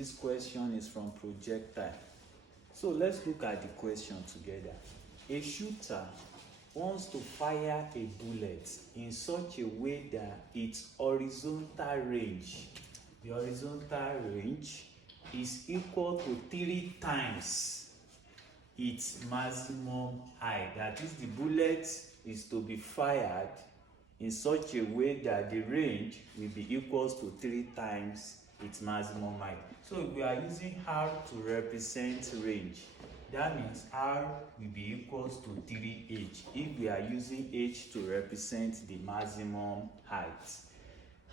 This question is from Projectile. So let's look at the question together. A shooter wants to fire a bullet in such a way that its horizontal range, the horizontal range is equal to 3 times its maximum height. That is, the bullet is to be fired in such a way that the range will be equals to 3 times its maximum height. So if we are using R to represent range, that means R will be equals to 3h if we are using h to represent the maximum height.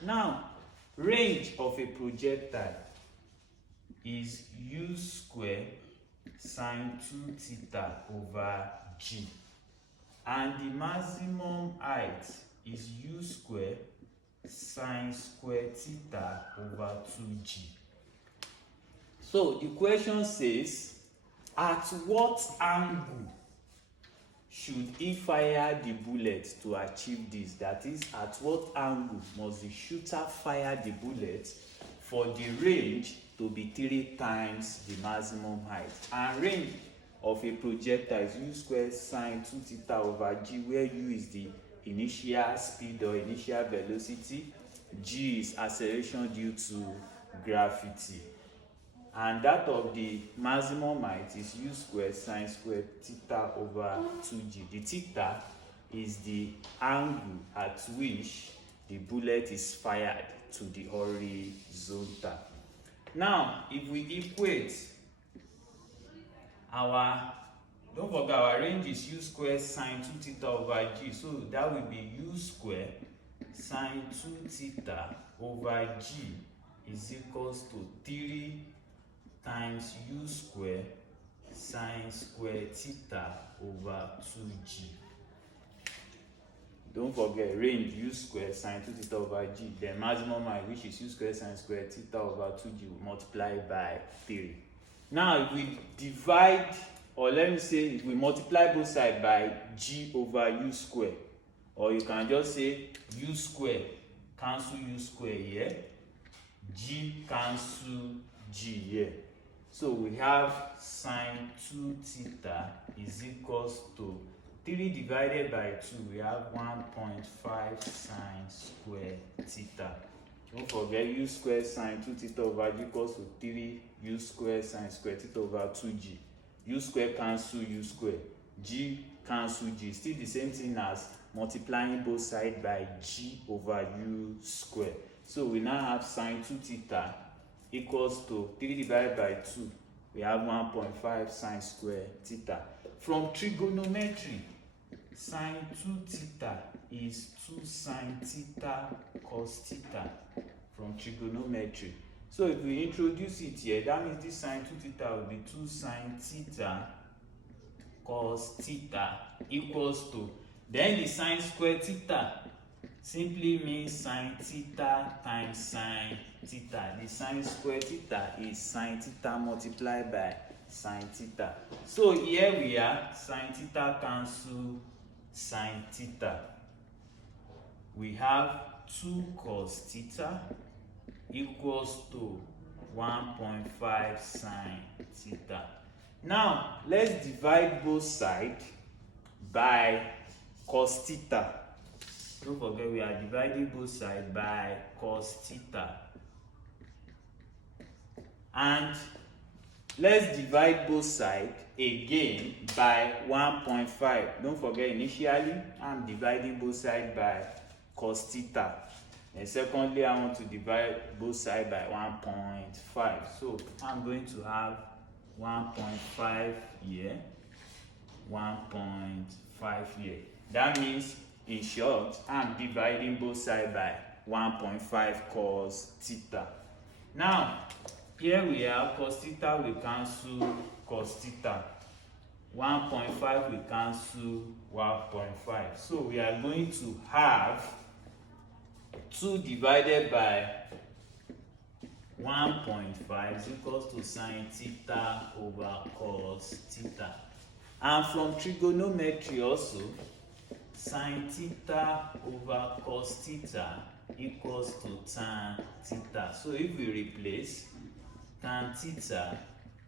Now, range of a projectile is u squared sine 2 theta over g, and the maximum height is u squared sine square theta over 2g. So the question says, at what angle should he fire the bullet to achieve this? That is, at what angle must the shooter fire the bullet for the range to be 3 times the maximum height? And range of a projectile is u squared sine 2 theta over g, where u is the initial speed or initial velocity, g is acceleration due to gravity, and that of the maximum height is u squared sine squared theta over 2g. The theta is the angle at which the bullet is fired to the horizontal. Now, if we equate don't forget our range is u squared sine 2 theta over g, so that will be u squared sine 2 theta over g is equals to 3 times u squared sine squared theta over 2g. Don't forget, range u squared sine 2 theta over g, then maximum height, which is u squared sine squared theta over 2g, multiply by 3. Now, if we divide, or let me say, if we multiply both sides by g over u squared, or you can just say u squared, cancel u squared here, g cancel g here. So we have sine 2 theta is equals to 3 divided by 2, we have 1.5 sine square theta. Don't forget, u squared sine 2 theta over g equals to 3 u squared sine square theta over 2g. U squared cancel u squared, g cancel g. Still the same thing as multiplying both sides by g over u squared. So we now have sine 2 theta equals to 3 divided by 2. We have 1.5 sine square theta. From trigonometry, sine 2 theta is 2 sine theta cos theta from trigonometry. So if we introduce it here, that means this sine 2 theta will be 2 sine theta cos theta equals to, then the sine square theta simply means sine theta times sine theta. The sine square theta is sine theta multiplied by sine theta. So here we are, sine theta cancel sine theta. We have 2 cos theta equals to 1.5 sine theta. Now, let's divide both sides by cos theta. Don't forget, we are dividing both sides by cos theta. And let's divide both sides again by 1.5. Don't forget, initially I'm dividing both sides by cos theta. And secondly, I want to divide both sides by 1.5. So I'm going to have 1.5 here, 1.5 here. That means, in short, I'm dividing both sides by 1.5 cos theta. Now, here we have cos theta will cancel cos theta. 1.5 will cancel 1.5. So we are going to have 2 divided by 1.5 is equals to sine theta over cos theta. And from trigonometry also, sine theta over cos theta equals to tan theta. So if we replace tan theta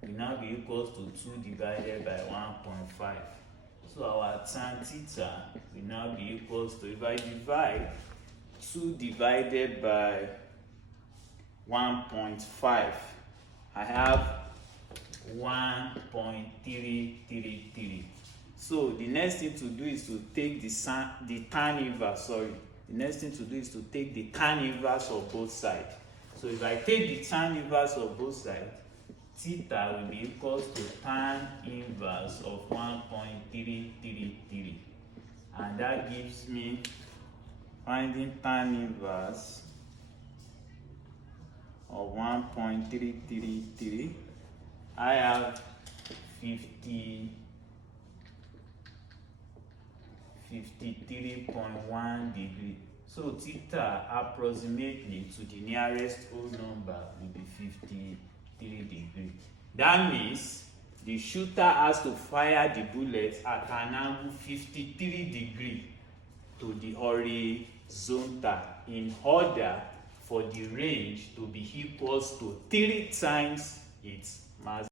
will now be equals to 2 divided by 1.5. So our tan theta will now be equals to, if I divide 2 divided by 1.5, I have 1.333. So the next thing to do is to take the tan inverse, The next thing to do is to take the tan inverse of both sides. So if I take the tan inverse of both sides, theta will be equals to tan inverse of 1.333. And that gives me, finding tan inverse of 1.333, I have 53.1 degree. So theta approximately to the nearest whole number will be 53 degree. That means the shooter has to fire the bullet at an angle 53 degree to the horizontal in order for the range to be equals to 3 times its mass.